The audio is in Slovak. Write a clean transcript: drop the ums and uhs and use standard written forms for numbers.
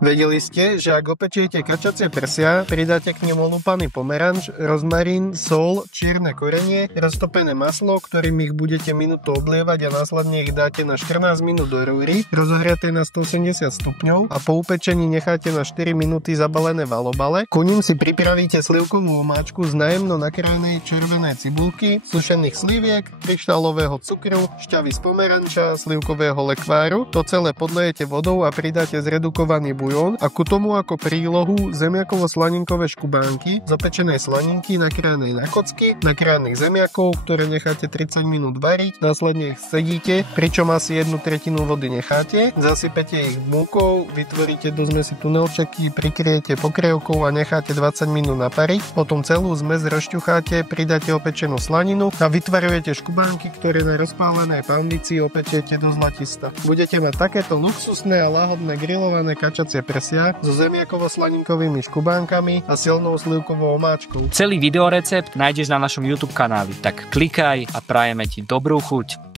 Vedeli ste, že ak opečiete kačacie prsia, pridáte k nemu olúpaný pomeranč, rozmarín, sol, čierne korenie, roztopené maslo, ktorým ich budete minútu oblievať a následne ich dáte na 14 minút do rúry, rozohriaté na 180 stupňov a po upečení necháte na 4 minúty zabalené v alobale. Ku ním si pripravíte slivkovú omáčku z najemno nakrájenej červenej cibulky, sušených sliviek, kryštálového cukru, šťavy z pomeranča a slivkového lekváru. To celé podlejete vodou a pridáte zredukovaný bujón a ku tomu ako prílohu zemiakovo-slaninkové škubánky z opečenej slaninky nakrájanej na kocky, nakrájaných zemiakov, ktoré necháte 30 minút variť, následne ich sedíte, pričom asi 1/3 vody necháte, zasypete ich múkou, vytvoríte do zmesi tunelčeky, prikryjete pokrývkou a necháte 20 minút napariť, potom celú zmes rozťucháte, pridáte opečenú slaninu a vytvarujete škubánky, ktoré na rozpálenej panvici opečiete do zlatista. Budete mať takéto luxusné a láhodné grillované kačacie prsia so zemiakovo-slaninkovými škubánkami a silnou slivkovou omáčkou. Celý videorecept nájdeš na našom YouTube kanáli, tak klikaj a prajeme ti dobrú chuť.